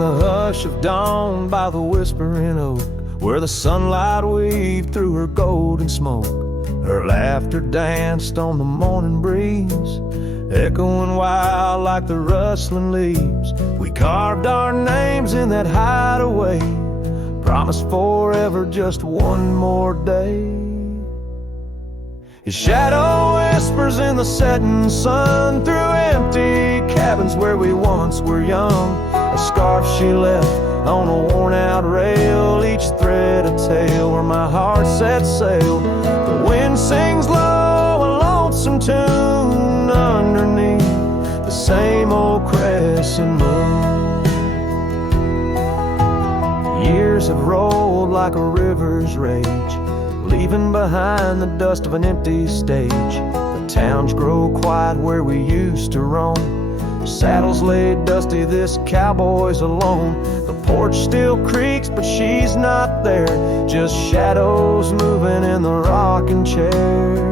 the hush of dawn by the whispering oak, where the sunlight weaved through her golden smoke. Her laughter danced on the morning breeze, echoing wild like the rustling leaves. We carved our names in that hideaway, promised forever just one more day. His shadow whispers in the setting sun through empty cabins where we once were young. A scarf she left on a worn-out rail, each thread a tale where my heart set sail. The wind sings low, a lonesome tune underneath the same old crescent moon. Years have rolled like a river's rage, leaving behind the dust of an empty stage. The towns grow quiet where we used to roam, saddles laid dusty, this cowboy's alone. The porch still creaks, but she's not there, just shadows moving in the rocking chair.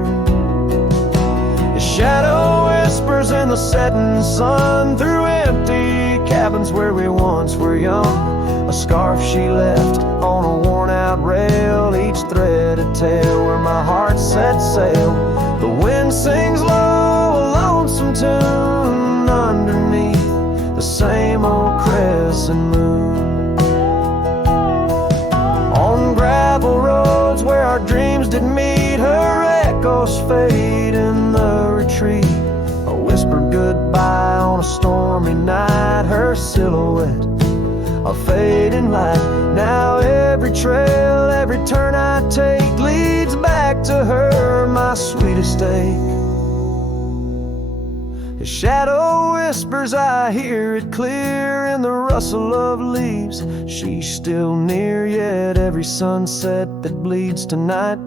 His shadow whispers in the setting sun through empty cabins where we once were young. A scarf she left on a worn-out rail, each thread a tale where my heart set sail. The wind sings low, a lonesome tune underneath the same old crescent moon. On gravel roads where our dreams did meet, her echoes fade in the retreat. A whispered goodbye on a stormy night, her silhouette a fading light. Now every trail, every turn I take leads back to her, my sweetest ache. His shadow whispers, I hear it clear in the rustle of leaves. She's still near, yet every sunset that bleeds tonight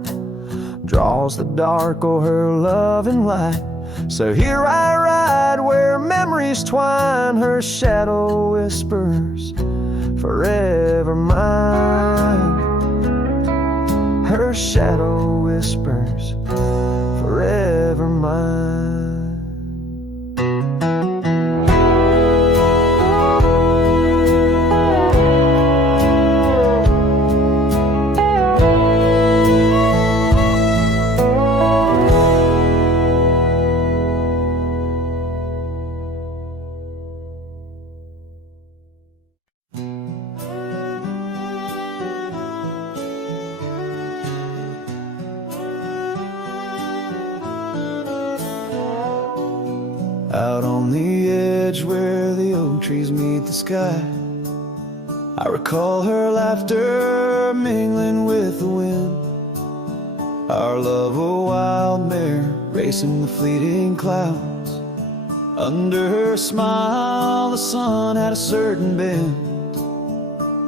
draws the dark o'er her loving light. So here I ride where memories twine, her shadow whispers, forever mine. Her shadow whispers, forever mine. Out on the edge where the oak trees meet the sky, I recall her laughter mingling with the wind. Our love a wild mare racing the fleeting clouds. Under her smile the sun had a certain bend.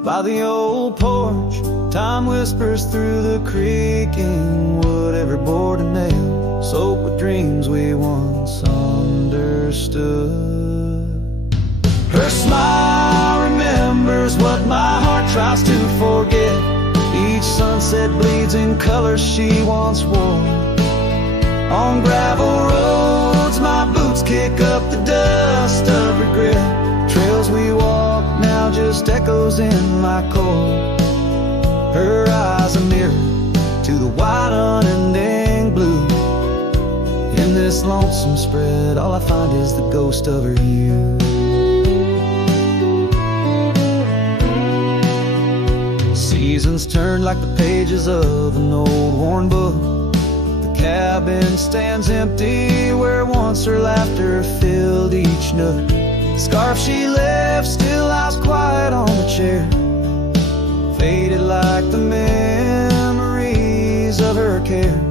By the old porch time whispers through the creaking wood, every board and nail soaked with dreams we once understood. Her smile remembers what my heart tries to forget. Each sunset bleeds in colors she once wore. On gravel roads my boots kick up the dust of regret. Trails we walk now just echoes in my core. Her eyes a mirror to the wide unending blue. In this lonesome spread all I find is the ghost of her youth. Seasons turn like the pages of an old worn book. The cabin stands empty where once her laughter filled each nook. The scarf she left still lies quiet on the chair, faded like the memories of her care.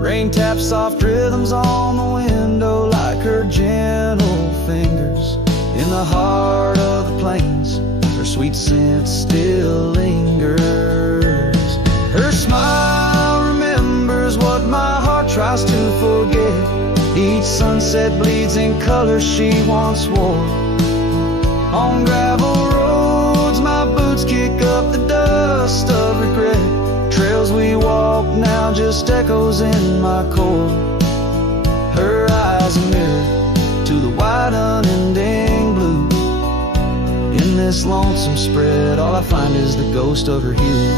Rain taps soft rhythms on the window like her gentle fingers. In the heart of the plains her sweet scent still lingers. Her smile remembers what my heart tries to forget. Each sunset bleeds in colors she once wore. On gravel roads my boots kick up the dust of regret. Trails we walk now just echoes in my core. Her eyes a mirror to the wide unending blue. In this lonesome spread, all I find is the ghost of her hue.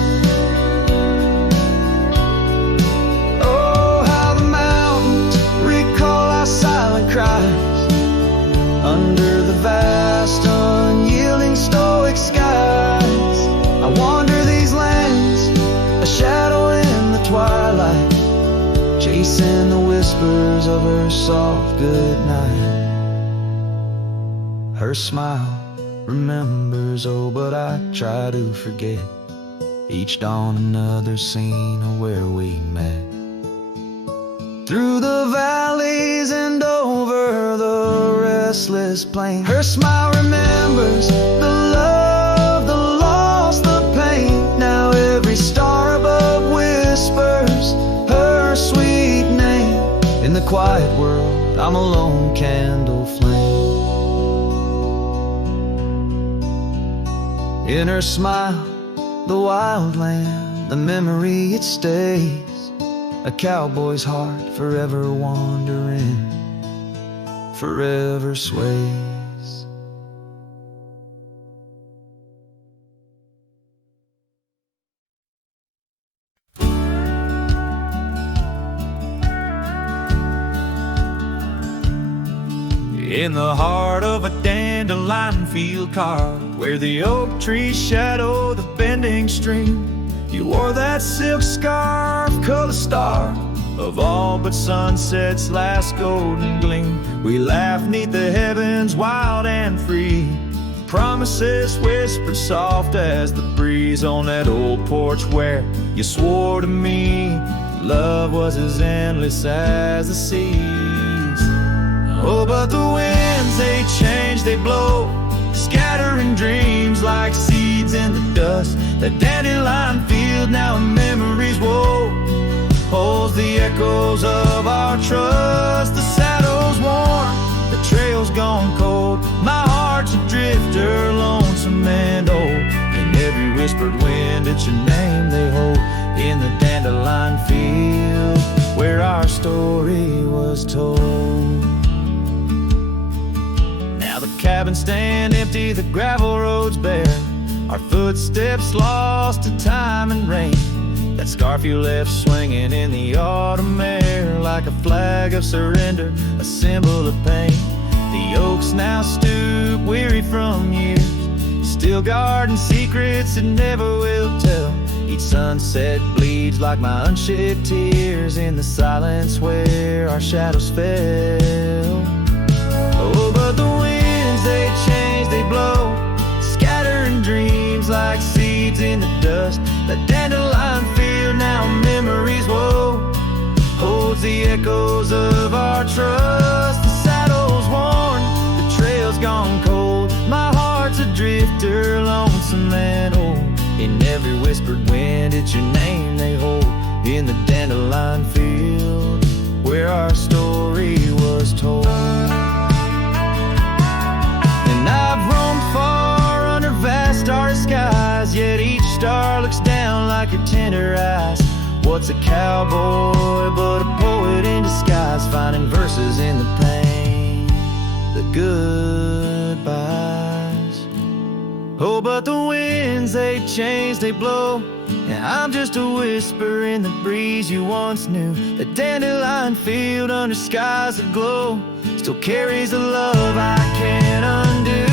Oh, how the mountains recall our silent cries under the vast, unyielding, stoic skies. I wander these lands, a shadow in the twilight, chasing the whispers of her soft goodnight. Her smile remembers, oh, but I try to forget. Each dawn another scene of where we met. Through the valleys and over the restless plain, her smile remembers the love, the loss, the pain. Now every star above whispers her sweet name. In the quiet world, I'm a lone candle flame. In her smile, the wild land, the memory it stays. A cowboy's heart forever wandering, forever sways. In the heart of a dandelion field carved, where the oak trees shadow the bending stream, you wore that silk scarf, color star of all but sunset's last golden gleam. We laughed 'neath the heavens wild and free, promises whispered soft as the breeze on that old porch where you swore to me love was as endless as the seas. Oh, but the winds, they change, they blow, scattering dreams like seeds in the dust. The dandelion field, now a memory's woe, holds the echoes of our trust. The saddle's worn, the trail's gone cold, my heart's a drifter, lonesome and old. In every whispered wind, it's your name they hold. In the dandelion field, where our story was told. Now the cabins stand empty, the gravel roads bare, our footsteps lost to time and rain. That scarf you left swinging in the autumn air, like a flag of surrender, a symbol of pain. The oaks now stoop, weary from years, still guarding secrets that never will tell. Each sunset bleeds like my unshed tears in the silence where our shadows fell. Oh, but the winds, they change, they blow, scattering dreams like seeds in the dust. The dandelion field, now memories woe, holds the echoes of our trust. The saddle's worn, the trail's gone cold, my heart's a drifter, lonesome and old. In every whispered wind, it's your name they hold. In the dandelion field, where our story was told. And I've roamed far under vast starry skies, yet each star looks down like your tender eyes. What's a cowboy but a poet in disguise, finding verses in the pain, the goodbyes. Oh, but the winds, they change, they blow, and I'm just a whisper in the breeze you once knew. The dandelion field under skies aglow still carries a love I can't undo.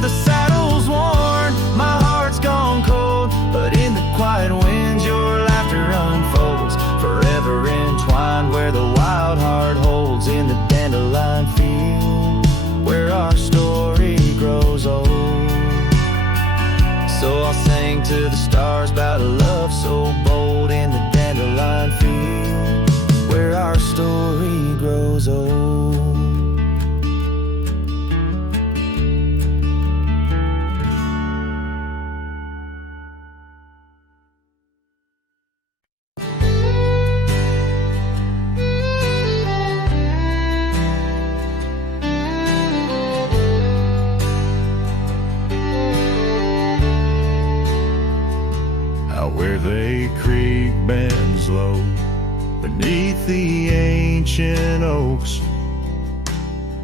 The saddle's worn, my heart's gone cold, but in the quiet winds your laughter unfolds, forever entwined where the wild heart holds. In the dandelion field, where our story grows old. So I'll sing to the stars about a love so bold. In the dandelion field, where our story grows old. Where they creek bends low beneath the ancient oaks,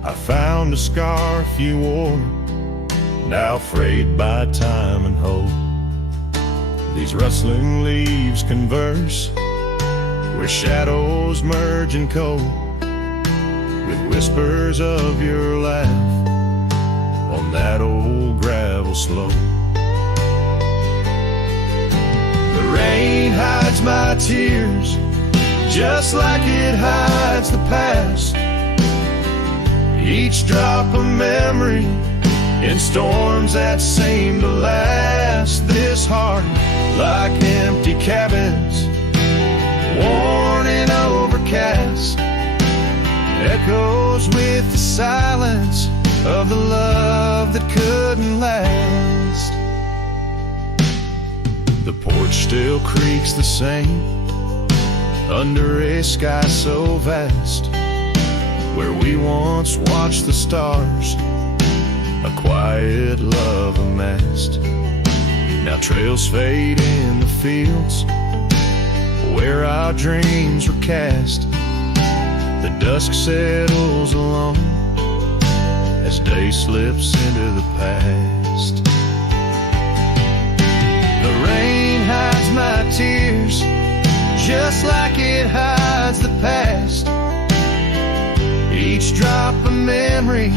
I found a scarf you wore now frayed by time and hope. These rustling leaves converse, where shadows merge and cope, with whispers of your laugh on that old gravel slope. The rain hides my tears, just like it hides the past. Each drop a memory in storms that seem to last. This heart, like empty cabins, worn and overcast, echoes with the silence of the love that couldn't last. The porch still creaks the same under a sky so vast, where we once watched the stars, a quiet love amassed. Now trails fade in the fields where our dreams were cast. The dusk settles alone as day slips into the past. The rain hides my tears, just like it hides the past. Each drop a memory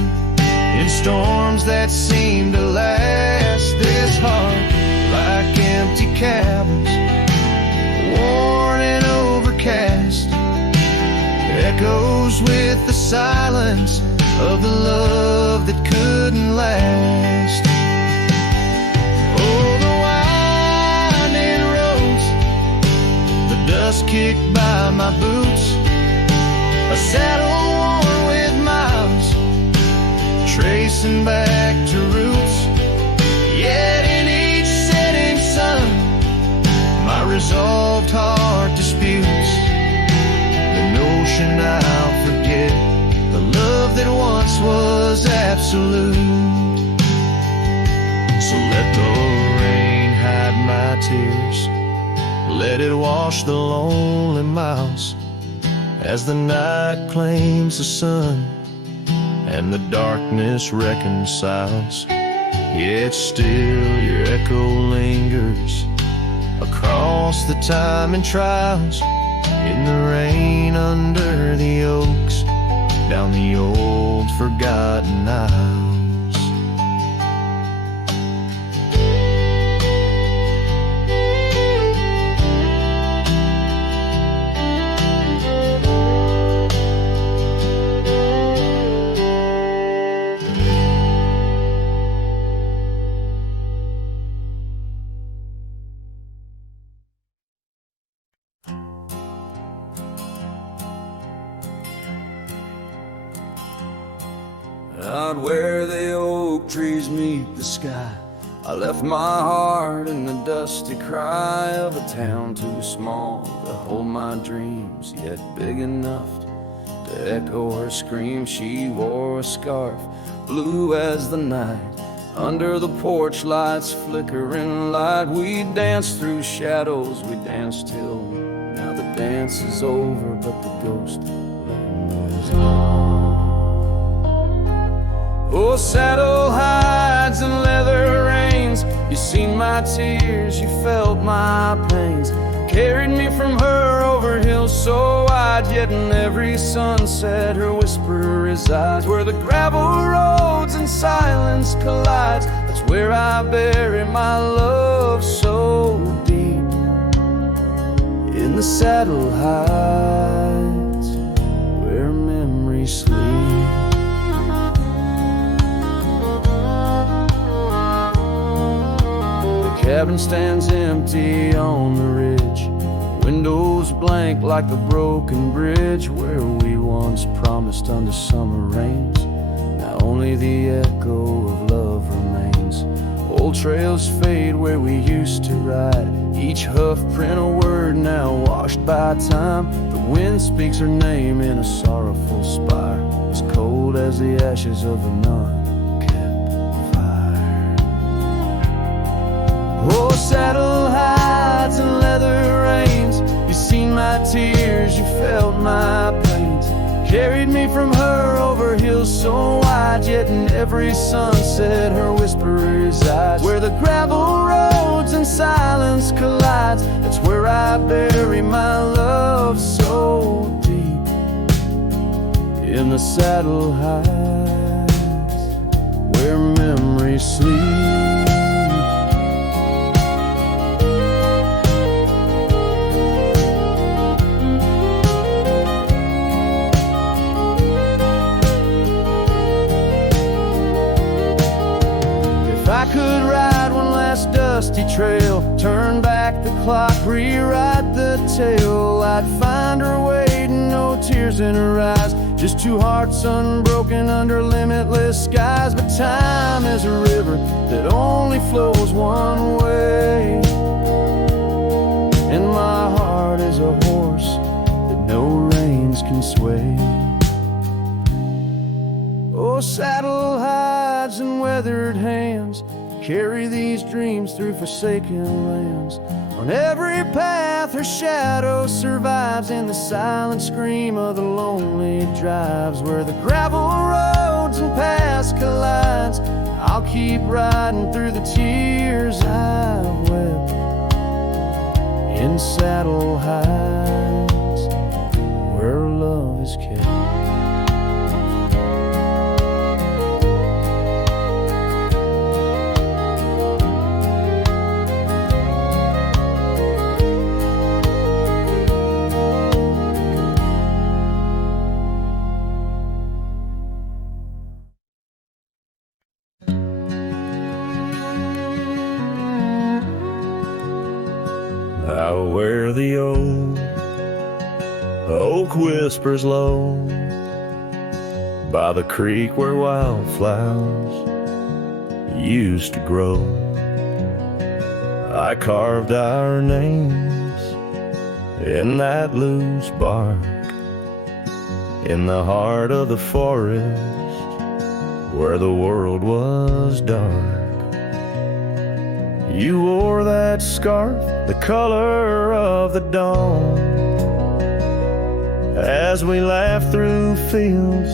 in storms that seem to last. This heart, like empty cabins, worn and overcast, echoes with the silence of the love that couldn't last. Oh, the winding roads, the dust kicked by my boots, a saddle worn with miles, tracing back to roots. Yet in each setting sun, my resolved heart disputes the notion I'll forget the love that once was absolute. So let the rain hide my tears, let it wash the lonely miles, as the night claims the sun and the darkness reconciles. Yet still your echo lingers across the time and trials, in the rain under the oaks, down the old forgotten aisles. Out where the oak trees meet the sky, I left my heart in the dusty cry of a town too small to hold my dreams, yet big enough to echo her scream. She wore a scarf, blue as the night, under the porch lights flickering light. We danced through shadows, we danced till now the dance is over, but the ghost was gone. Oh, saddle hides and leather reins, you seen my tears, you felt my pains, carried me from her over hills so wide. Yet in every sunset her whisper resides, where the gravel roads and silence collides. That's where I bury my love so deep, in the saddle hides where memories sleep. The cabin stands empty on the ridge, windows blank like the broken bridge where we once promised under summer rains. Now only the echo of love remains. Old trails fade where we used to ride, each hoof print a word now washed by time. The wind speaks her name in a sorrowful spire, as cold as the ashes of a nun. Oh, saddle hides and leather reins, you seen my tears, you felt my pains, carried me from her over hills so wide, yet in every sunset her whisper resides. Where the gravel roads and silence collides, that's where I bury my love so deep in the saddle heights, where memories sleep. I could ride one last dusty trail, turn back the clock, rewrite the tale, I'd find her waiting, no tears in her eyes, just two hearts unbroken under limitless skies. But time is a river that only flows one way, and my heart is a horse that no reins can sway. Oh, saddle hides and weathered hands carry these dreams through forsaken lands. On every path her shadow survives, in the silent scream of the lonely drives. Where the gravel roads and paths collides, I'll keep riding through the tears I wept in saddle hides, where love is kept. Out where the old oak whispers low, by the creek where wildflowers used to grow, I carved our names in that loose bark, in the heart of the forest where the world was dark. You wore that scarf, the color of the dawn, as we laughed through fields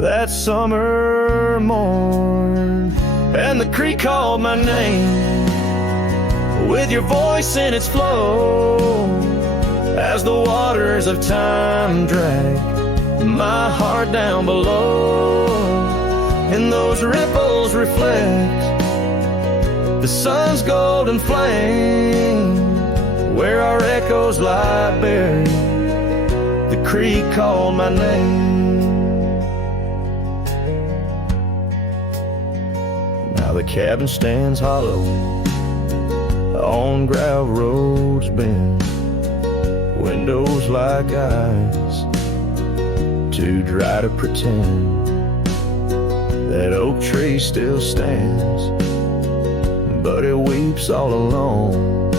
that summer morn. And the creek called my name with your voice in its flow, as the waters of time dragged my heart down below. And those ripples reflect the sun's golden flame, where our echoes lie buried. The creek called my name. Now the cabin stands hollow on gravel roads bend, windows like eyes too dry to pretend. That oak tree still stands, but it weeps all alone.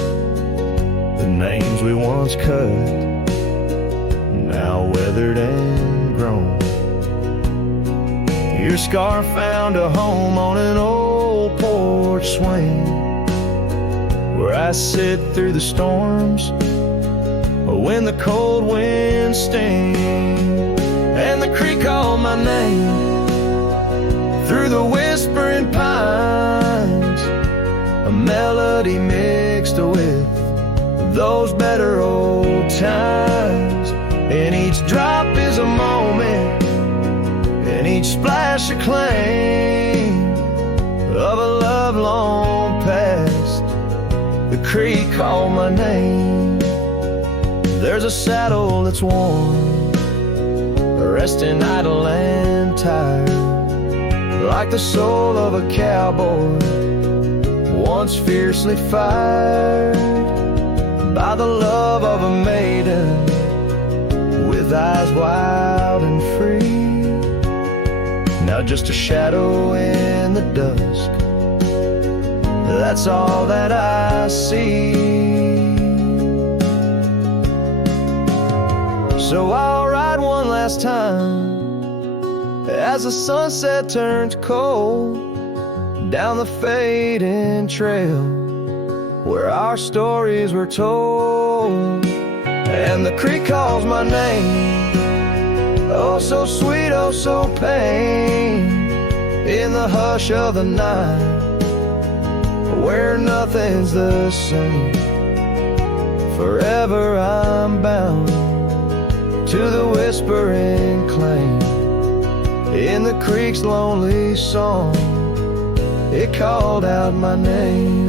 The names we once cut, now weathered and grown. Your scar found a home on an old porch swing, where I sit through the storms when the cold winds sting. And the creek called my name through the whispering pines, a melody mixed with those better old times. And each drop is a moment, and each splash a claim of a love long past. The creek called my name. There's a saddle that's worn, resting idle and tired, like the soul of a cowboy once fiercely fired by the love of a maiden with eyes wild and free. Now just a shadow in the dusk, that's all that I see. So I'll ride one last time as the sunset turns cold, down the fading trail where our stories were told. And the creek calls my name Oh, so sweet, oh, so pain, in the hush of the night, where nothing's the same. Forever I'm bound to the whispering claim in the creek's lonely song. It called out my name.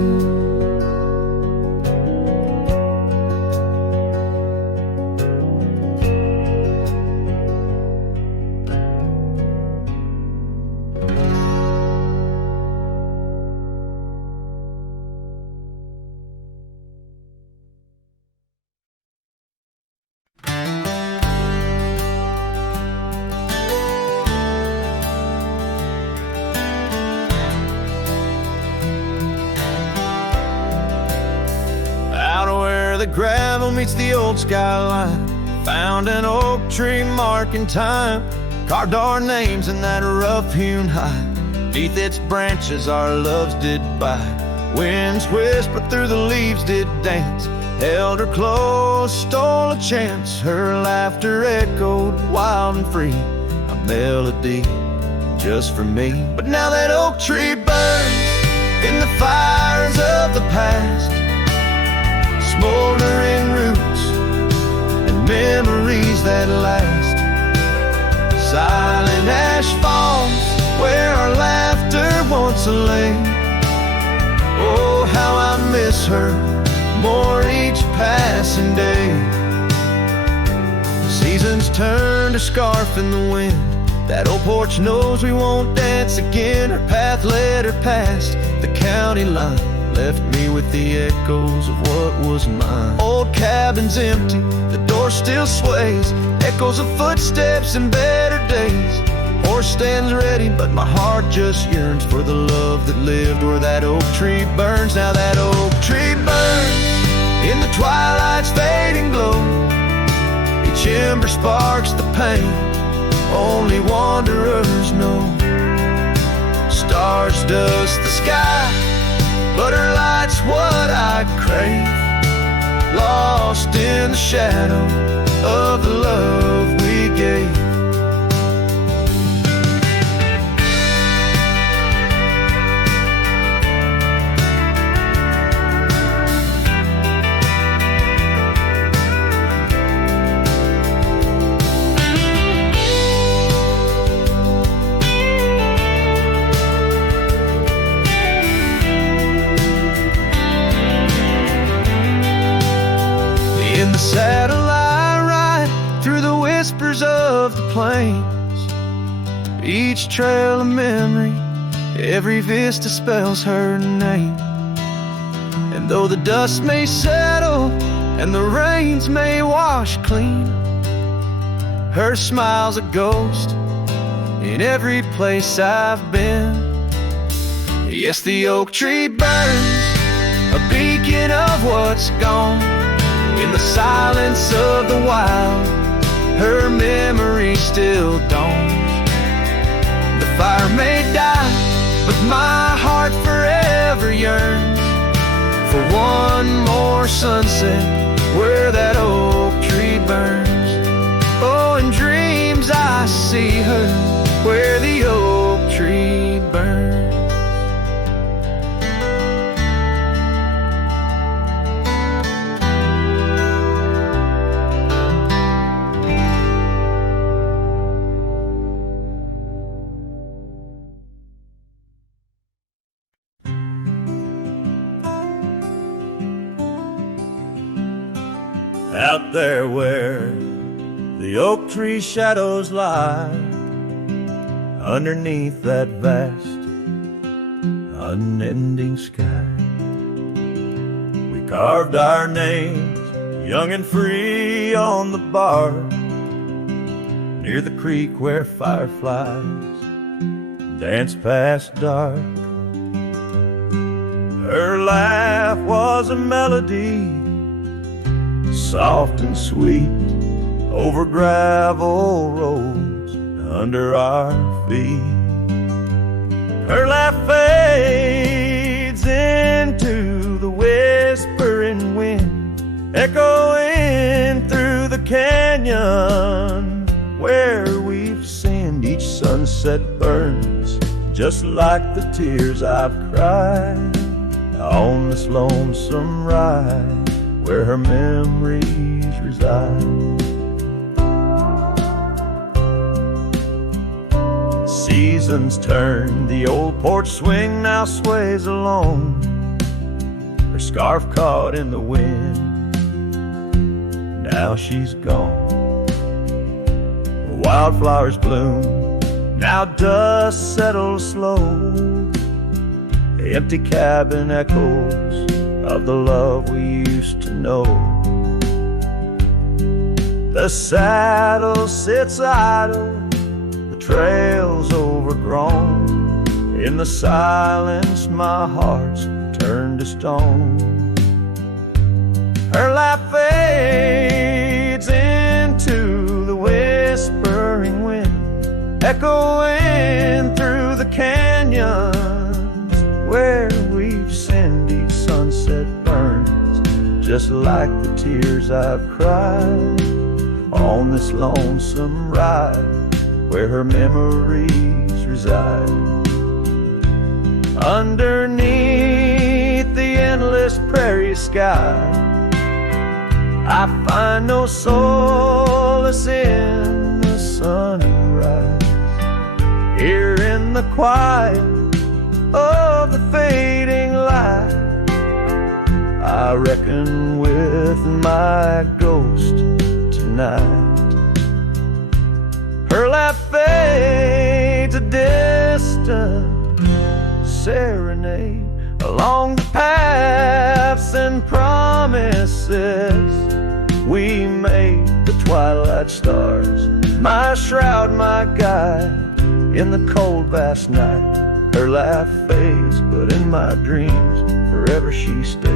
The gravel meets the old skyline, found an oak tree marking time, carved our names in that rough-hewn hide. Neath its branches our loves did bide. Winds whispered through the leaves did dance, held her close, stole a chance. Her laughter echoed wild and free, a melody just for me. But now that oak tree burns in the fires of the past, smoldering roots and memories that last. Silent ash falls where our laughter once lay. Oh, how I miss her more each passing day. Seasons turn to scarf in the wind. That old porch knows we won't dance again. Her path led her past the county line, left me with the echoes of what was mine. Old cabin's empty, the door still sways, echoes of footsteps in better days. Horse stands ready, but my heart just yearns for the love that lived where that oak tree burns. Now that oak tree burns in the twilight's fading glow. Each ember sparks the pain only wanderers know. Stars dust the sky, but her light's what I crave, lost in the shadow of the love we gave. In the saddle I ride through the whispers of the plains. Each trail a memory, every vista spells her name. And though the dust may settle and the rains may wash clean, her smile's a ghost in every place I've been. Yes, the oak tree burns, a beacon of what's gone. In the silence of the wild, her memory still dawns. The fire may die, but my heart forever yearns for one more sunset where that oak tree burns. Oh, in dreams I see her where the oak tree burns. Out there where the oak tree shadows lie, underneath that vast, unending sky, we carved our names, young and free, on the bar, near the creek where fireflies dance past dark. Her laugh was a melody, soft and sweet, over gravel roads under our feet. Her laugh fades into the whispering wind, echoing through the canyon where sunset burns just like the tears I've cried on this lonesome ride where her memories reside. Seasons turn, the old porch swing now sways alone, her scarf caught in the wind, now she's gone. Wildflowers bloom, now dust settles slow, the empty cabin echoes of the love we used to know. The saddle sits idle, the trail's overgrown, in the silence my heart's turned to stone. Her laugh fades into the whispering wind, echoing through the canyons where we've sinned. Each sunset burns just like the tears I've cried on this lonesome ride where her memories reside. Underneath the endless prairie sky, I find no solace in the sunrise. Here in the quiet of the fading light, I reckon with my ghost tonight. Her laugh fades a distant serenade along the paths and promises we made. The twilight stars, my shroud, my guide in the cold vast night. Her laugh fades, but in my dreams forever she stays.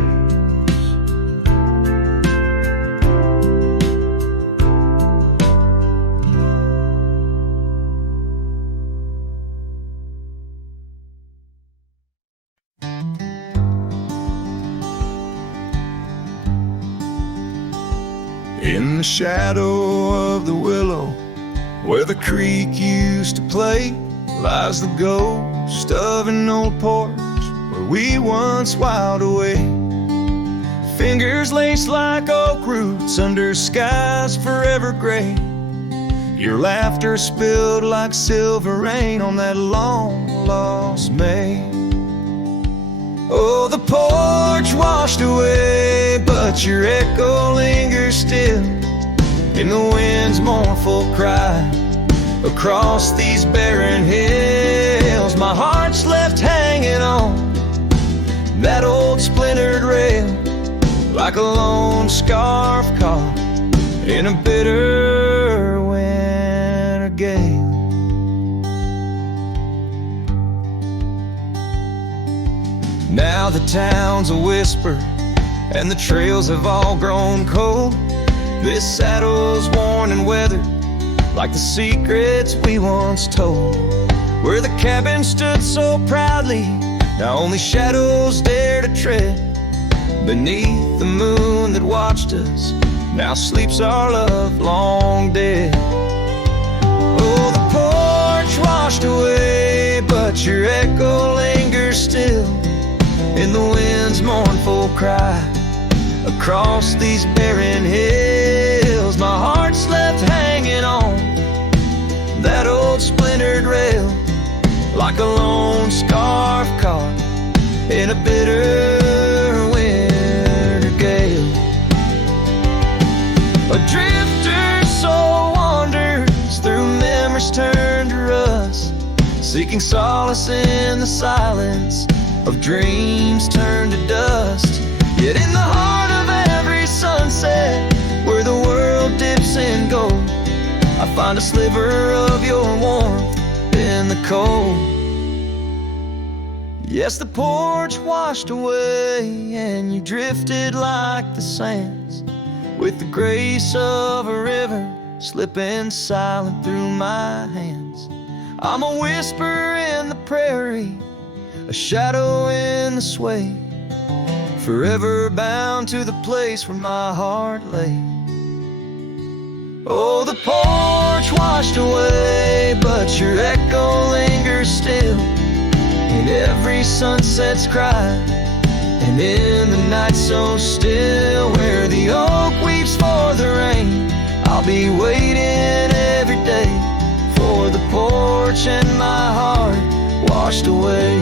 In the shadow of the willow, where the creek used to play, lies the ghost of an old porch where we once whiled away. Fingers laced like oak roots under skies forever gray. Your laughter spilled like silver rain on that long-lost May. Oh, the porch washed away, but your echo lingers still in the wind's mournful cry across these barren hills. My heart's left hanging on that old splintered rail like a lone scarf caught in a bitter winter gale. Now the town's a whisper and the trails have all grown cold. This saddle's worn and weathered like the secrets we once told. Where the cabin stood so proudly, now only shadows dare to tread beneath the moon that watched us. Now sleeps our love long dead. Oh, the porch washed away, but your echo lingers still in the wind's mournful cry across these barren hills. My heart's left hanging on that old splintered rail like a lone scarf caught in a bitter winter gale. A drifter soul wanders through memories turned to rust, seeking solace in the silence of dreams turned to dust. Yet in the heart of every sunset, where the world dips in gold, I find a sliver of your warmth in the cold. Yes, the porch washed away and you drifted like the sands, with the grace of a river slipping silent through my hands. I'm a whisper in the prairie, a shadow in the sway, forever bound to the place where my heart lay. Oh, the porch washed away, but your echo lingers still in every sunset's cry, and in the night so still, where the oak weeps for the rain. I'll be waiting every day for the porch and my heart washed away.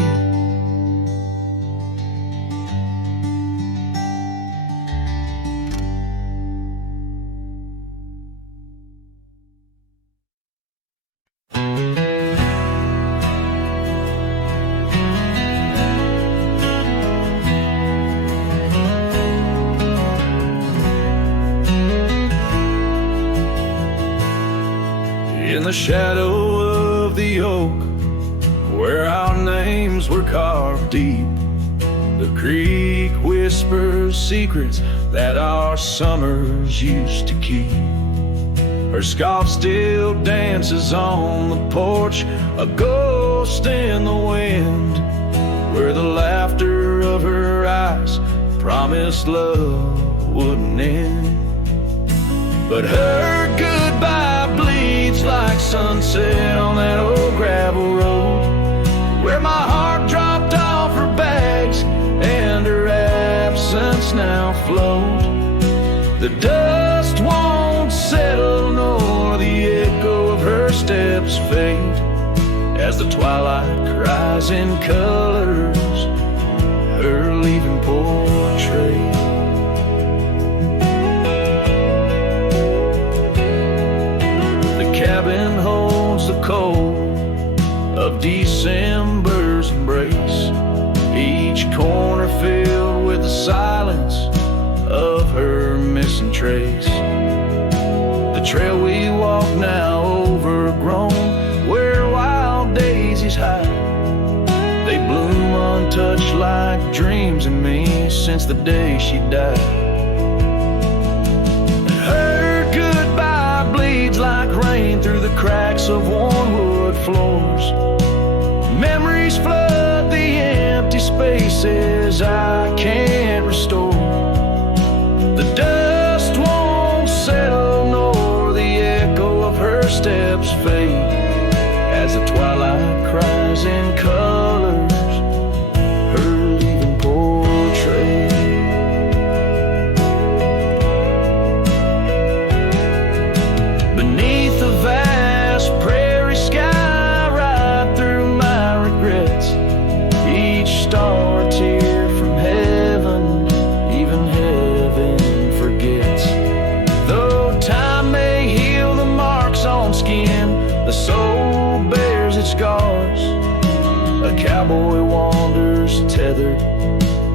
In the shadow of the oak, where our names were carved deep, the creek whispers secrets that our summers used to keep. Her scarf still dances on the porch, a ghost in the wind, where the laughter of her eyes promised love wouldn't end. But her goodbye bleeds like sunset on that old gravel road, where my heart dropped off her bags and her absence now flowed. The dust won't settle nor the echo of her steps fade, as the twilight cries in colors her leaving portrait. Cabin holds the cold of December's embrace, each corner filled with the silence of her missing trace. The trail we walk now overgrown, where wild daisies hide, they bloom untouched like dreams in me since the day she died. Like rain through the cracks of worn wood floors, memories flood the empty spaces I can't restore. The dust won't settle nor the echo of her steps fade, as the twilight cries in colors her leaving portrait. The soul bears its scars. A cowboy wanders tethered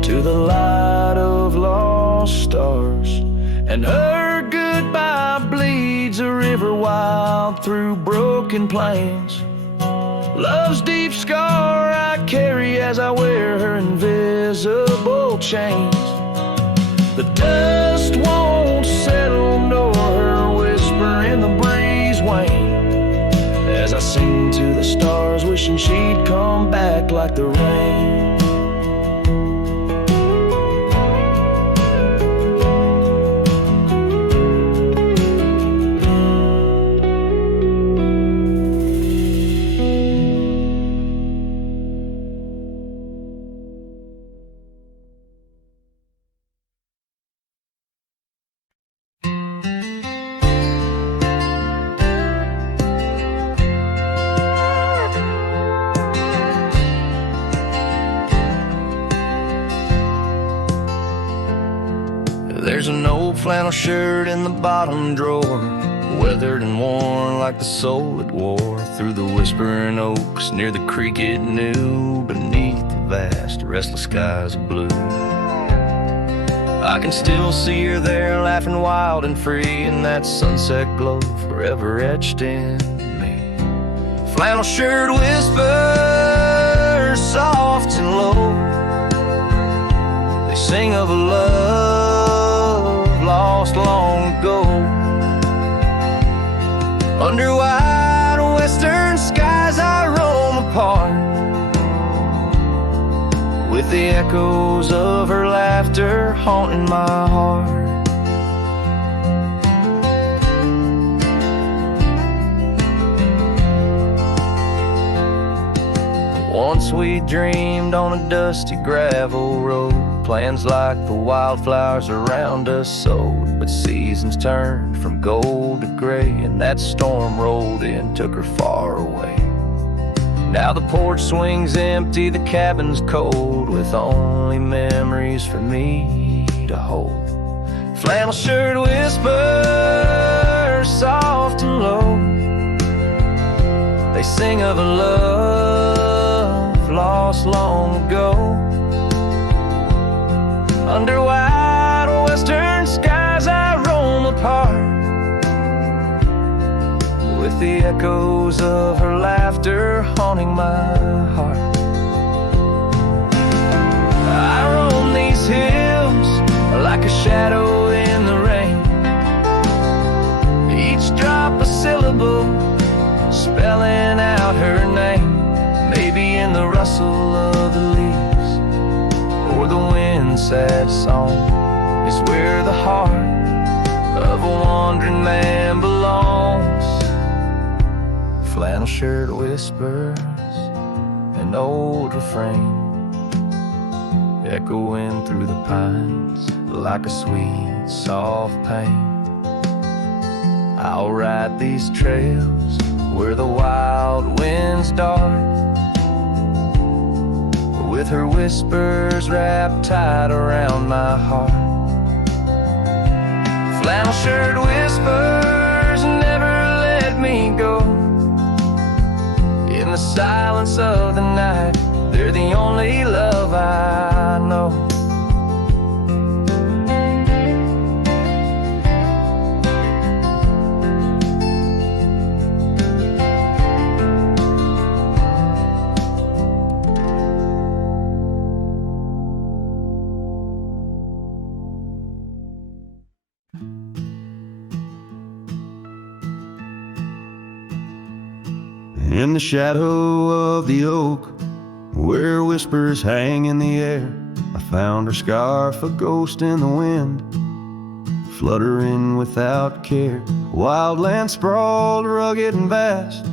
to the light of lost stars, and her goodbye bleeds a river wild through broken plains. Love's deep scar I carry as I wear her invisible chains. The dust won't settle nor her whisper in the breeze wane, as I sing to the stars, wishing she'd come back like the rain. There's an old flannel shirt in the bottom drawer, weathered and worn like the soul it wore through the whispering oaks near the creek it knew, beneath the vast restless skies of blue. I can still see her there, laughing wild and free in that sunset glow forever etched in me. Flannel shirt whispers soft and low, they sing of a love lost long ago. Under wide western skies I roam apart, with the echoes of her laughter haunting my heart. Once we dreamed on a dusty gravel road, plans like the wildflowers around us sowed. But seasons turned from gold to gray, and that storm rolled in, took her far away. Now the porch swings empty, the cabin's cold, with only memories for me to hold. Flannel shirt whispers soft and low, they sing of a love lost long ago. Under wide western skies I roam apart, with the echoes of her laughter haunting my heart. I roam these hills like a shadow in the rain, each drop a syllable spelling out her name. Maybe in the rustle of the leaves or the wind's sad song is where the heart of a wandering man belongs. Flannel shirt whispers, an old refrain, echoing through the pines like a sweet, soft pain. I'll ride these trails where the wild winds dart, with her whispers wrapped tight around my heart. Flannel shirt whispers never let me go. In the silence of the night, they're the only love I know. In the shadow of the oak, where whispers hang in the air, I found her scarf, a ghost in the wind, fluttering without care. Wildland sprawled, rugged and vast,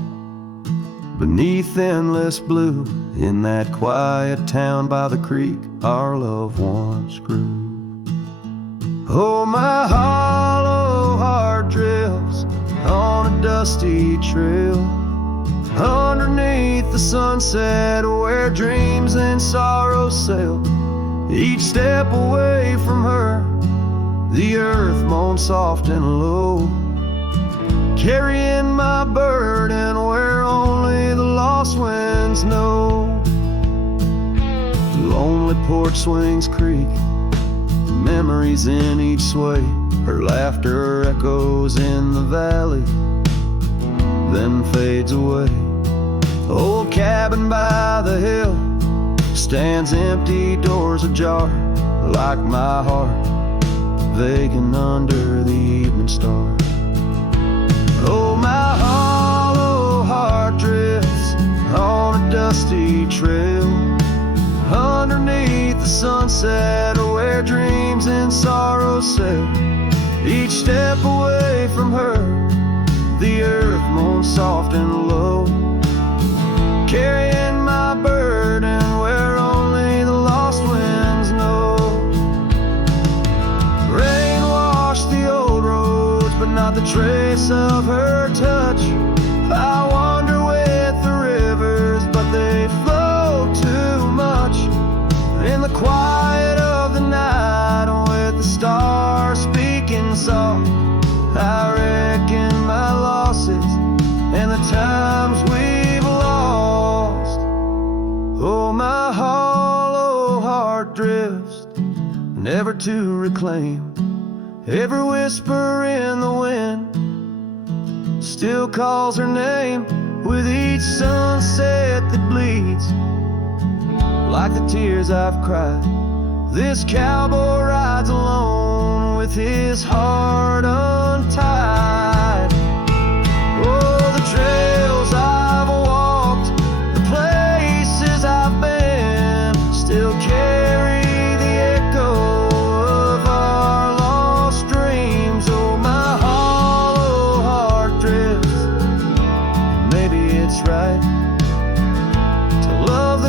beneath endless blue. In that quiet town by the creek, our love once grew. Oh, my hollow heart drifts on a dusty trail, underneath the sunset where dreams and sorrows sail. Each step away from her, the earth moans soft and low, carrying my burden where only the lost winds know. Lonely porch swings creak, memories in each sway. Her laughter echoes in the valley, then fades away. Old cabin by the hill stands empty, doors ajar, like my heart vacant under the evening star. Oh, my hollow heart drifts on a dusty trail, underneath the sunset where dreams and sorrows sail. Each step away from her, the earth moans soft and low, carrying my burden where only the lost winds know. Rain washed the old roads, but not the trace of her touch. I wander with the rivers, but they flow too much. In the quiet of the night, with the stars speaking soft, I reckon my losses and the times we've lost. Oh, my hollow heart drifts, never to reclaim. Every whisper in the wind still calls her name, with each sunset that bleeds like the tears I've cried. This cowboy rides alone with his heart untied. Oh, the trails I've walked, the places I've been, still carry the echo of our lost dreams. Oh, my hollow heart drifts, maybe it's right to love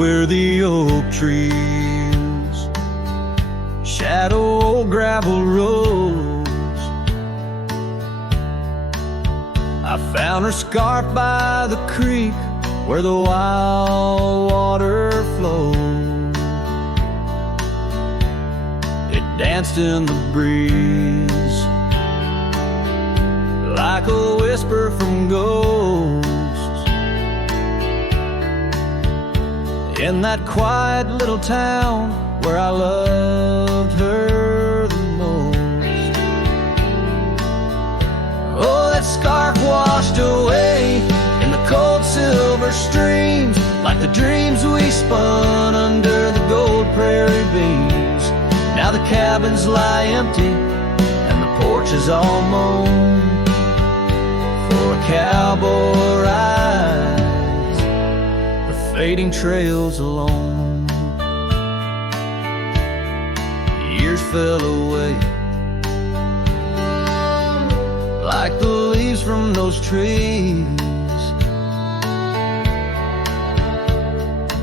where the oak trees shadow old gravel roads. I found her scarf by the creek where the wild water flowed. It danced in the breeze like a whisper from ghosts. In that quiet little town where I loved her the most. Oh, that scarf washed away in the cold silver streams, like the dreams we spun under the gold prairie beams. Now the cabins lie empty and the porch is all mown for a cowboy rides the fading trails alone. Years fell away like the leaves from those trees.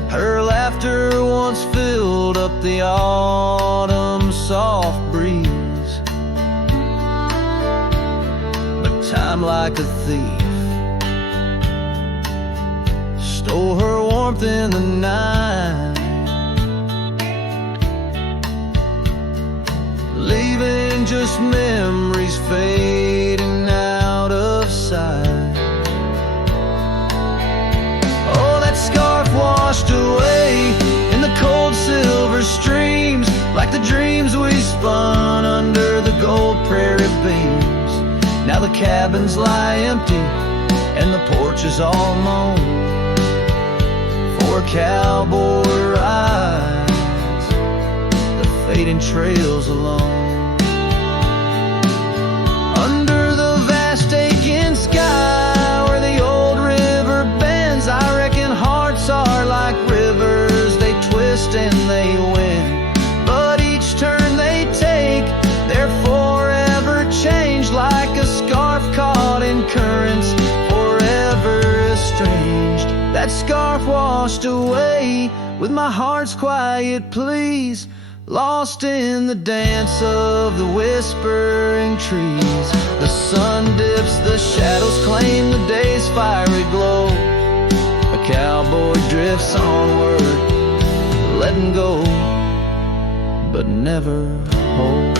Her laughter once filled up the autumn soft breeze. But time, like a thief, stole her warmth in the night, leaving just memories fading out of sight. Oh, that scarf washed away in the cold silver streams, like the dreams we spun under the gold prairie beams. Now the cabins lie empty and the porch is all mown for a cowboy rides the fading trails alone. Under the vast aching sky where the old river bends, I reckon hearts are like rivers, they twist and they win. But each turn they take, they're forever changed, like a scarf caught in currents, forever estranged. That scarf washed away with my heart's quiet pleas, lost in the dance of the whispering trees. The sun dips, the shadows claim the day's fiery glow. A cowboy drifts onward, letting go, but never hold.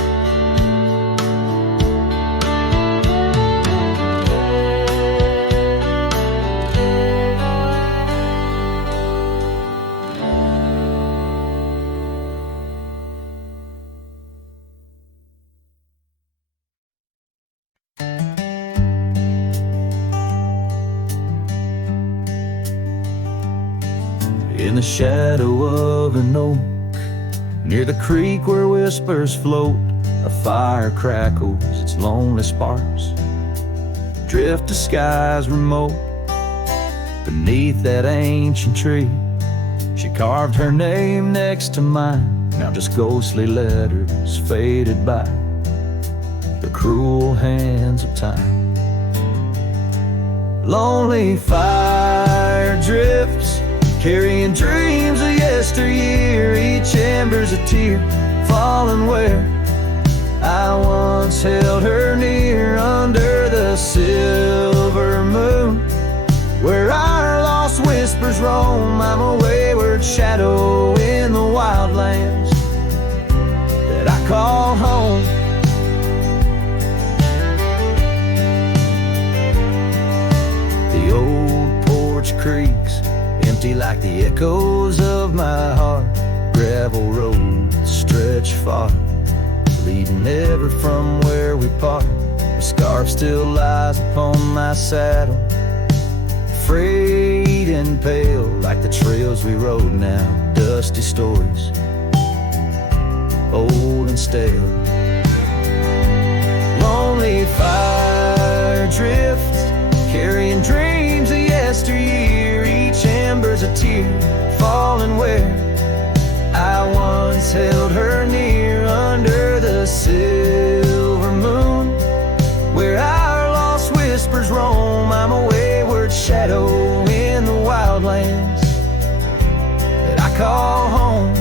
In the shadow of an oak, near the creek where whispers float, a fire crackles its lonely sparks, drift to skies remote. Beneath that ancient tree, she carved her name next to mine, now just ghostly letters faded by the cruel hands of time. Lonely fire drifts, carrying dreams of yesteryear, each ember's a tear falling where I once held her near. Under the silver moon where our lost whispers roam, I'm a wayward shadow in the wildlands that I call home. The old porch creaks empty like the echoes of my heart. Gravel roads stretch far, leading ever from where we part. The scarf still lies upon my saddle, frayed and pale like the trails we rode now. Dusty stories, old and stale. Lonely fire drifts, carrying dreams of yesteryear, each ember's a tear falling where I once held her near. Under the silver moon where our lost whispers roam, I'm a wayward shadow in the wildlands that call home.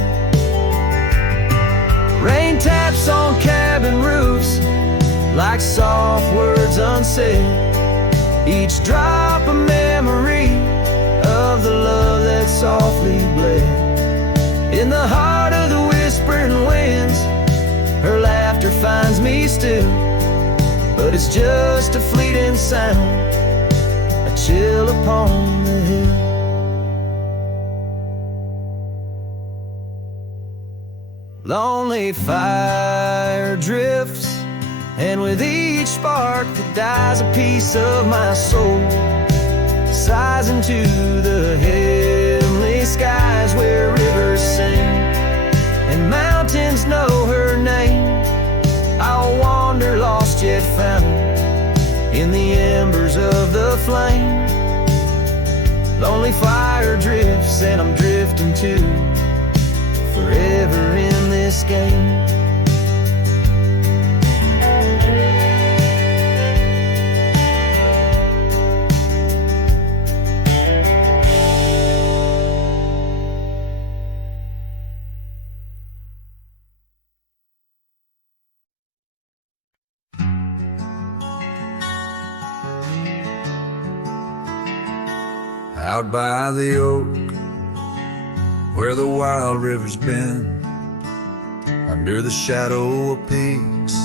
Rain taps on cabin roofs like soft words unsaid, each drop a memory of the love that softly bled. In the heart of the whispering winds, her laughter finds me still, but it's just a fleeting sound, a chill upon the hill. Lonely fire drifts, and with each spark that dies, a piece of my soul sighs into the heavenly skies where rivers sing and mountains know her name. I'll wander lost yet found in the embers of the flame. Lonely fire drifts, and I'm drifting too, forever in this game. Out by the oak, where the wild river's been, under the shadow of peaks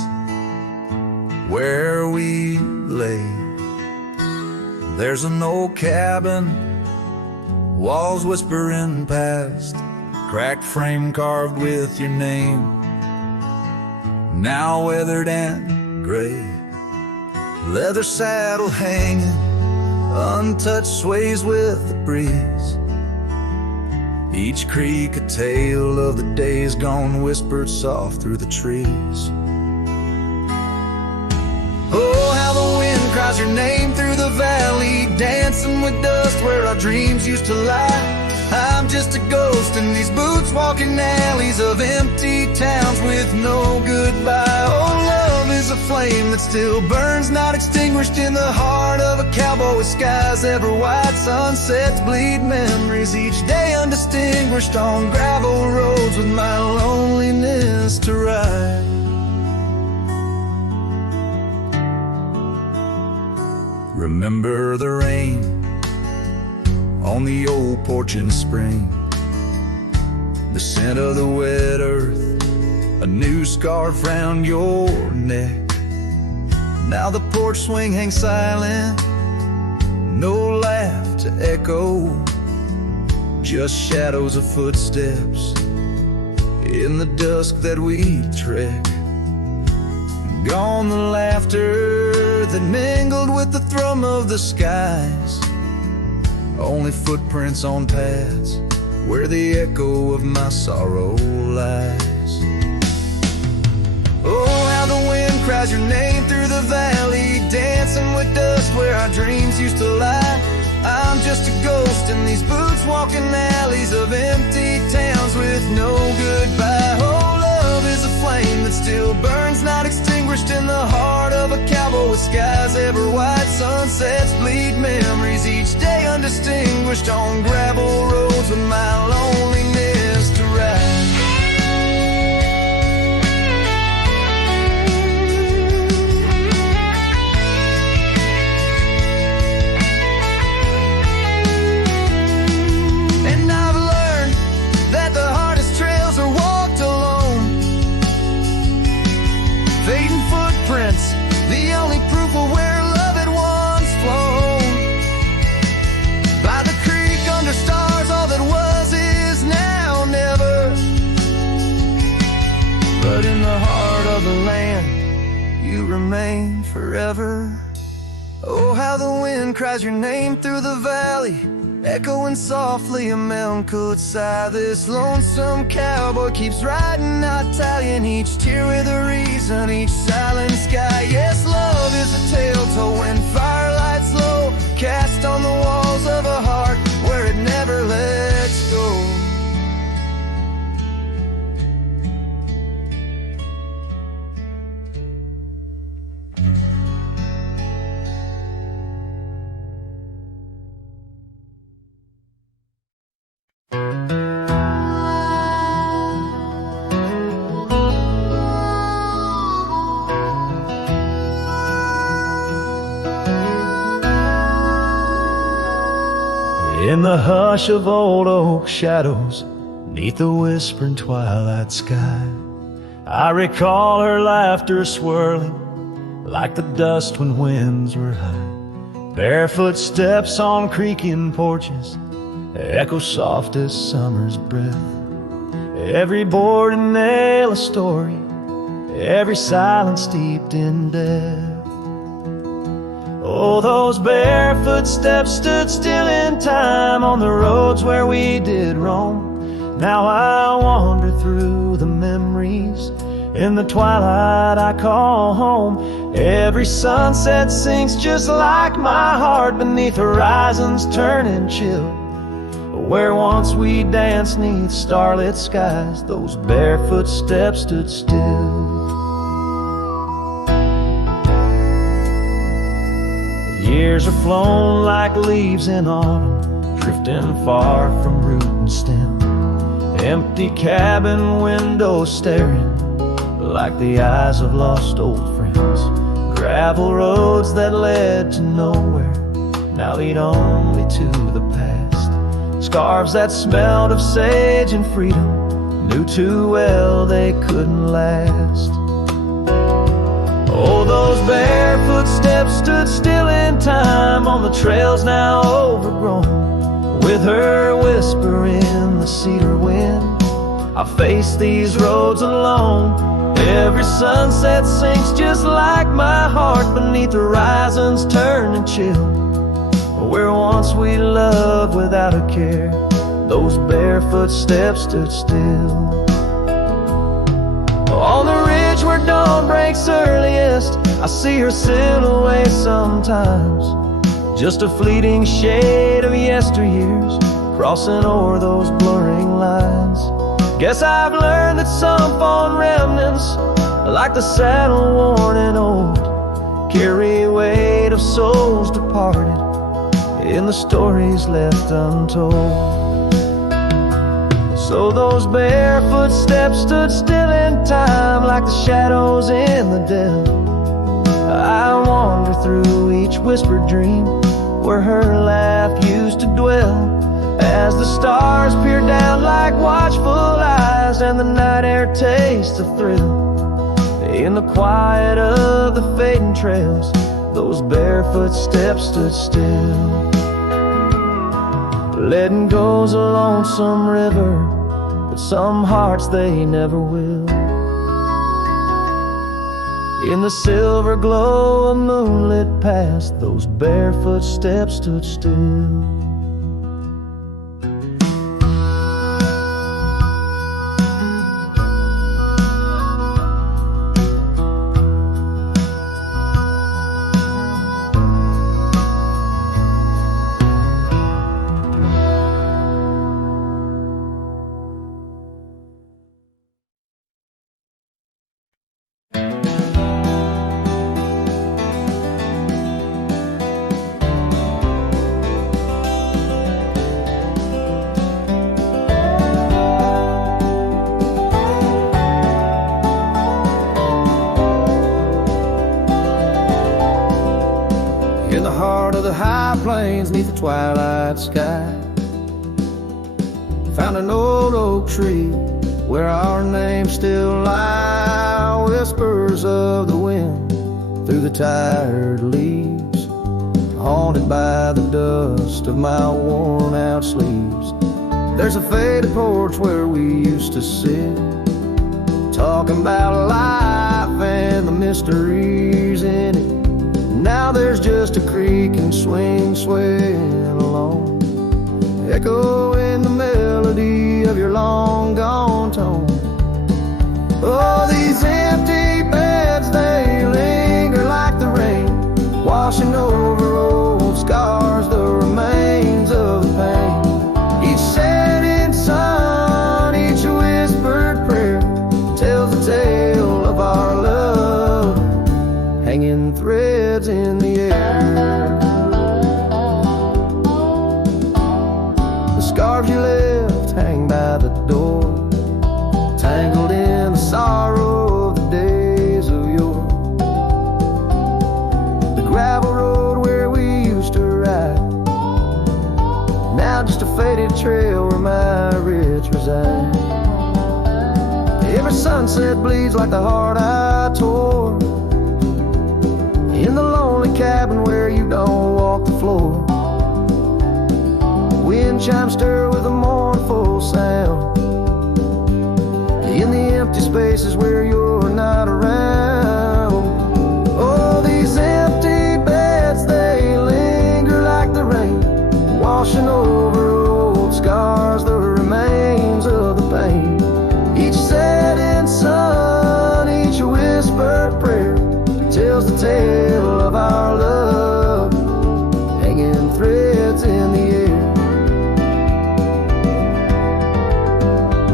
where we lay, there's an old cabin, walls whispering past, cracked frame carved with your name, now weathered and gray, leather saddle hanging untouched, sways with the breeze. Each creak a tale of the days gone, whispered soft through the trees. Oh, how the wind cries your name through the valley, dancing with dust where our dreams used to lie. I'm just a ghost in these boots, walking alleys of empty towns with no goodbye. Oh, love is a flame that still burns, not extinguished, in the heart of a cowboy with skies ever white. Sunsets bleed memories each day, undistinguished on gravel roads with my loneliness to ride. Remember the rain on the old porch in spring, the scent of the wet earth, a new scarf round your neck. Now the porch swing hangs silent, no laugh to echo, just shadows of footsteps in the dusk that we trek. Gone the laughter that mingled with the thrum of the skies, only footprints on paths where the echo of my sorrow lies. Oh, how the wind cries your name through the valley, dancing with dust where our dreams used to lie. I'm just a ghost in these boots, walking alleys of empty towns with no goodbye. Oh, love is a flame that still burns, not extinguished, in the heart of a cowboy with skies ever white. Sunsets bleed memories each day, undistinguished on gravel roads with my loneliness to ride. The only proof of where love had once flown. By the creek under stars, all that was is now never. But in the heart of the land, you remain forever. Oh, how the wind cries your name through the valley, echoing softly a melancholy sigh. This lonesome cowboy keeps riding, not tallying each tear with a reason, each silent sky. Yes, love is a tale told when firelights low, cast on the walls of a heart where it never lets go. In the hush of old oak shadows, 'neath the whispering twilight sky, I recall her laughter swirling like the dust when winds were high. Barefoot steps on creaking porches echo soft as summer's breath. Every board and nail a story, every silence steeped in death. Oh, those barefoot steps stood still in time on the roads where we did roam. Now I wander through the memories in the twilight I call home. Every sunset sinks just like my heart beneath horizons turning chill. Where once we danced 'neath starlit skies, those barefoot steps stood still. Years are flown like leaves in autumn, drifting far from root and stem. Empty cabin windows staring like the eyes of lost old friends. Gravel roads that led to nowhere now lead only to the past. Scarves that smelled of sage and freedom knew too well they couldn't last. Oh, those barefoot steps stood still in time on the trails now overgrown. With her whisper in the cedar wind, I face these roads alone. Every sunset sinks just like my heart beneath horizons turning chill. Where once we loved without a care, those barefoot steps stood still. On the ridge where dawn breaks earliest, I see her silhouette sometimes. Just a fleeting shade of yesteryears crossing o'er those blurring lines. Guess I've learned that some fond remnants, like the saddle worn and old, carry weight of souls departed in the stories left untold. So those barefoot steps stood still in time like the shadows in the dell. I wander through each whispered dream where her laugh used to dwell. As the stars peer down like watchful eyes and the night air tastes a thrill. In the quiet of the fading trails, those barefoot steps stood still. Letting go's a lonesome river, but some hearts they never will. In the silver glow of moonlit past, those barefoot steps stood still. In the heart of the high plains, 'neath the twilight sky, found an old oak tree where our names still lie. Whispers of the wind through the tired leaves, haunted by the dust of my worn out sleeves. There's a faded porch where we used to sit, talking about life and the mysteries in it. Now there's just a creak and swing swaying along, echoing the melody of your long gone tone. Oh, these empty beds, they linger like the rain, washing over old scars, the remains of the pain. Each setting sun, each whispered prayer tells the tale of our love, hanging threads in the air. The scarves you left hang by the door, Every sunset bleeds like the heart I tore. In the lonely cabin where you don't walk the floor. Wind chimes stir with a mournful sound. In the empty spaces where you're not around. Oh, these empty beds, they linger like the rain, washing over old scars, the remains of the pain. Each setting sun, each whispered prayer tells the tale of our love, hanging threads in the air.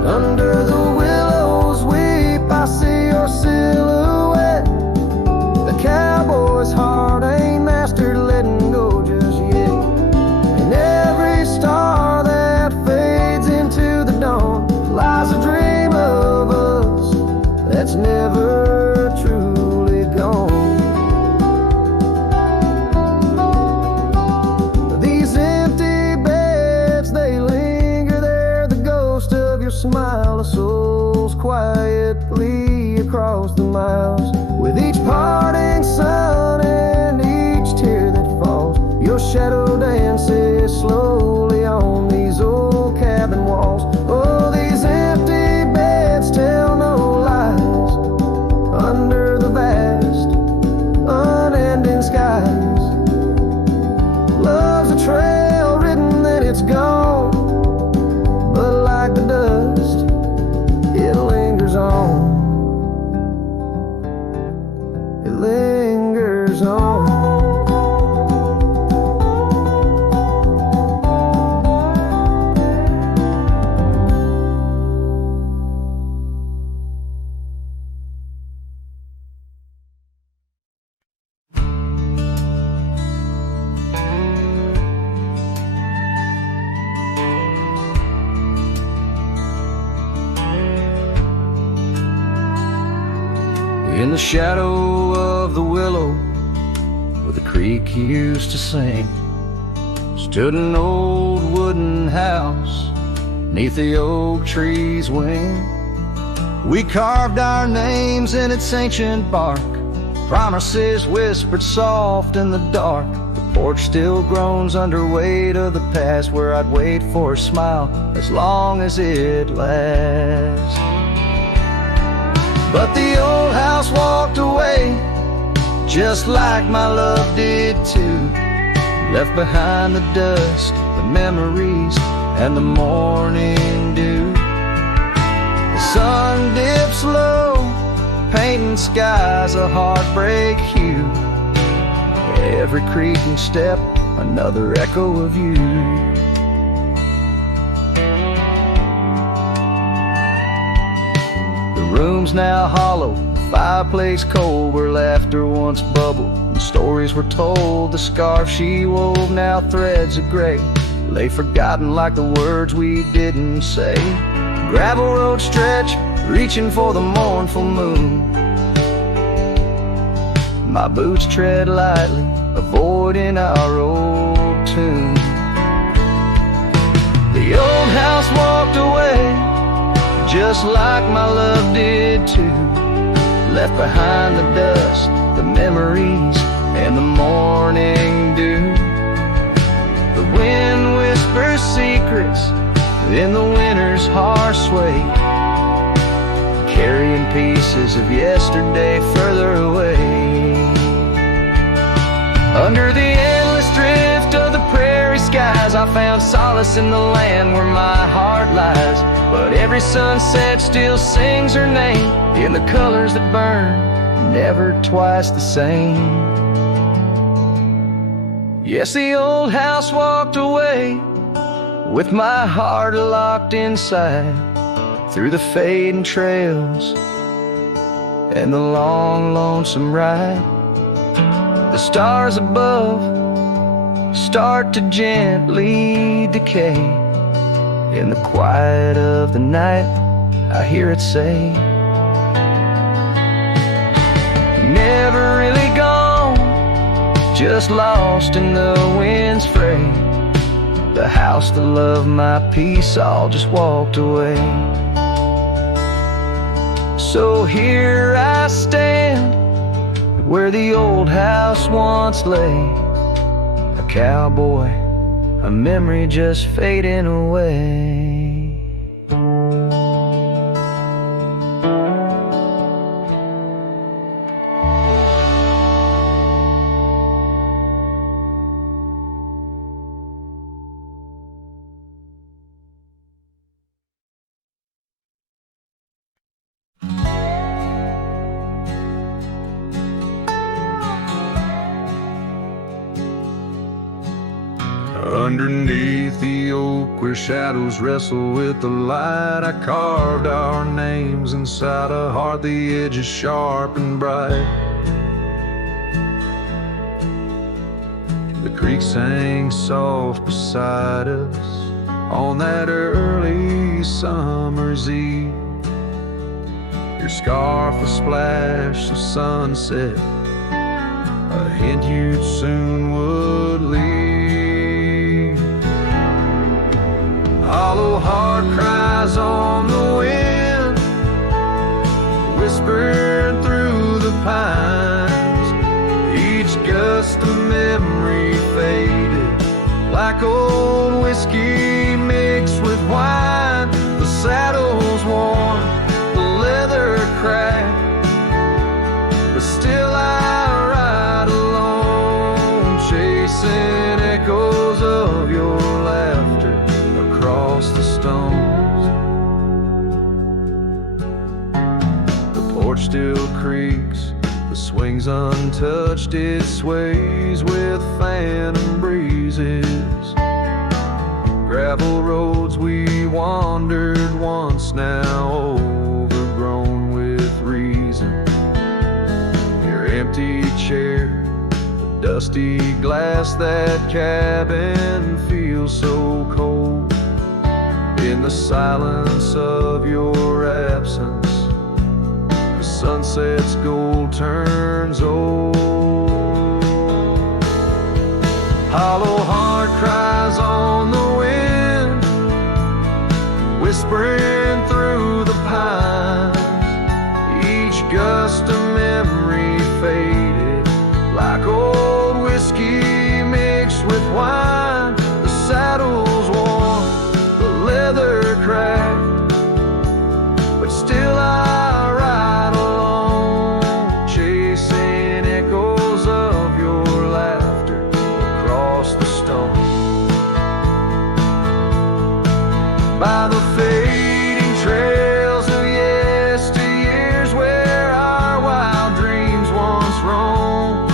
Under the willows weep, I see your silhouette. The cowboy's heart ain't mastered letting go just yet. And every star that fades into the dawn lies a dream of us that's never truly gone. These empty beds, they linger there, the ghost of your smile, a soul's quietly across the miles. With each parting sun and each tear that falls, your shadow dances slowly on these old cabin walls. Oh, these empty beds tell no lies under the vast, unending skies. Love's a trail written, then it's gone, but like the dust, it lingers on. It lingers on. In the shadow of the willow where the creek used to sing, stood an old wooden house neath the oak tree's wing. We carved our names in its ancient bark, promises whispered soft in the dark. The porch still groans under weight of the past, where I'd wait for a smile as long as it lasts. But the old house walked away, just like my love did too. Left behind the dust, the memories, and the morning dew. The sun dips low, painting skies a heartbreak hue. Every creaking step, another echo of you. The room's now hollow, the fireplace cold, where laughter once bubbled and stories were told. The scarf she wove, now threads of gray, lay forgotten like the words we didn't say. Gravel road stretch, reaching for the mournful moon. My boots tread lightly, avoiding our old tune. The old house walked away, just like my love did too. Left behind the dust, the memories, and the morning dew. The wind whispers secrets in the winter's harsh sway, carrying pieces of yesterday further away. Under the endless drift of the prairie skies, I found solace in the land where my heart lies. But every sunset still sings her name in the colors that burn, never twice the same. Yes, the old house walked away, with my heart locked inside, through the fading trails and the long, lonesome ride. The stars above start to gently decay. In the quiet of the night, I hear it say, never really gone, just lost in the wind's fray. The house, the love, my peace, all just walked away. So here I stand, where the old house once lay, a cowboy, a memory just fading away. Underneath the oak where shadows wrestle with the light, I carved our names inside a heart, the edges sharp and bright. The creek sang soft beside us on that early summer's eve. Your scarf a splash of sunset, a hint you soon would leave. Hollow heart cries on the wind, whispered through the pines. Each gust of memory faded, like old whiskey mixed with wine. The saddle's worn, the leather cracked, but still I ride alone, chasing echoes of your laughter across the stones. The porch still creaks, the swing's untouched, it sways with phantom breezes. Gravel roads we wandered once, now overgrown with reason. Your empty chair, the dusty glass, that cabin feels so cold. In the silence of your absence, the sunset's gold turns old. Hollow heart cries on the wind, whispering through the pines. Each gust of memory faded, like old whiskey mixed with wine. The saddle's worn, leather cracked, but still I ride alone, chasing echoes of your laughter across the stone. By the fading trails of yesteryears where our wild dreams once roamed,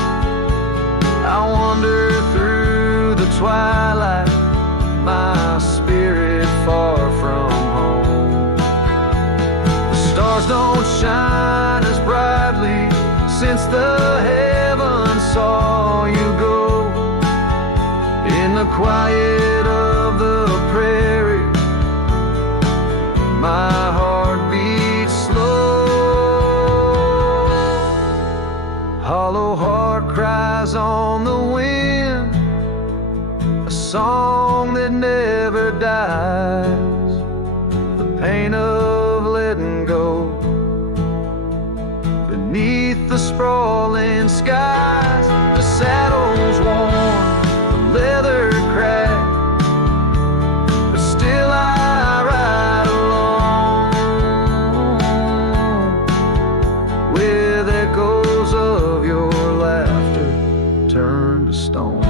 I wander through the twilight, my spirit far from home. The stars don't shine as brightly since the heavens saw you go. In the quiet of the prairie, my heart beats slow. Hollow heart cries on the wind, a song that never dies. The pain of letting go beneath the sprawling skies. The saddle's worn, the leather cracked, but still I ride alone, with echoes of your laughter turned to stone.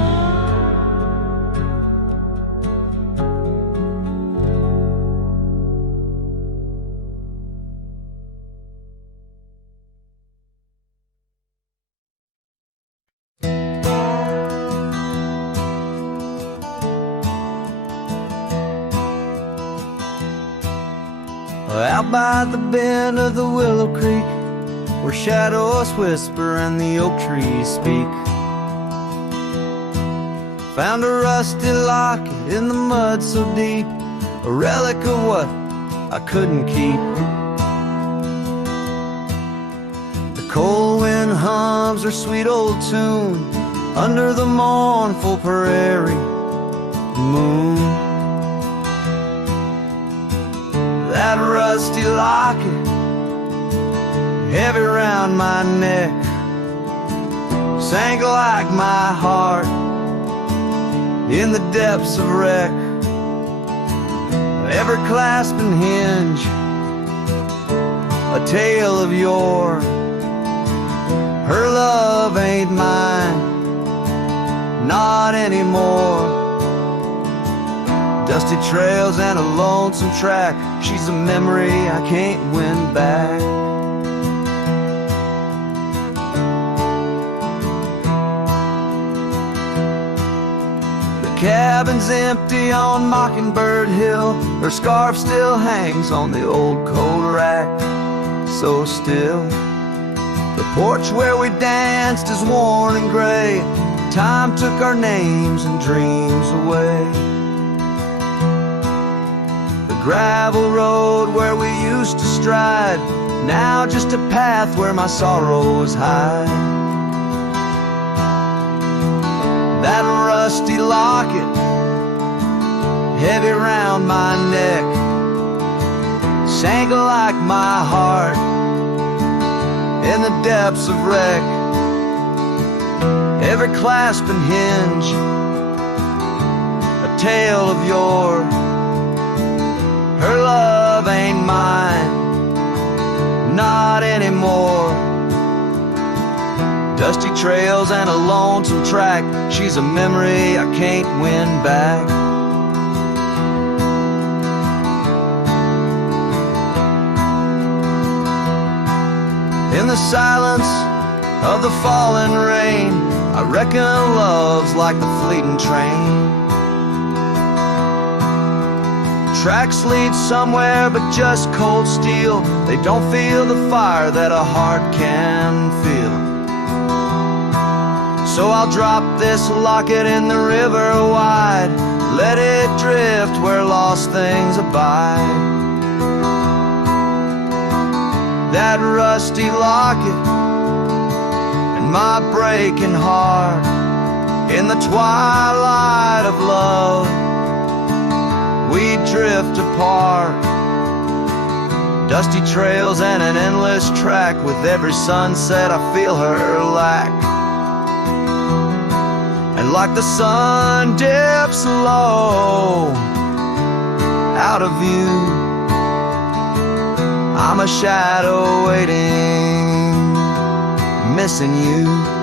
Out by the bend of the Willow Creek, where shadows whisper and the oak trees speak, found a rusty locket in the mud so deep, a relic of what I couldn't keep. The cold wind hums her sweet old tune under the mournful prairie moon. That rusty locket heavy round my neck, sank like my heart in the depths of wreck. Ever clasping hinge, a tale of yore. Her love ain't mine, not anymore. Dusty trails and a lonesome track, she's a memory I can't win back. The cabin's empty on Mockingbird Hill, her scarf still hangs on the old coat rack, so still. The porch where we danced is worn and gray, time took our names and dreams away. The gravel road where we used to stride, now just a path where my sorrows hide. That rusty locket, heavy round my neck, sank like my heart in the depths of wreck. Every clasp and hinge, a tale of yore. Her love ain't mine, not anymore. Dusty trails and a lonesome track, she's a memory I can't win back. In the silence of the falling rain, I reckon love's like the fleeting train. Tracks lead somewhere but just cold steel, they don't feel the fire that a heart can feel. So I'll drop this locket in the river wide, let it drift where lost things abide. That rusty locket and my breaking heart, in the twilight of love we drift apart. Dusty trails and an endless track, with every sunset I feel her lack. And like the sun dips low out of view, I'm a shadow waiting, missing you.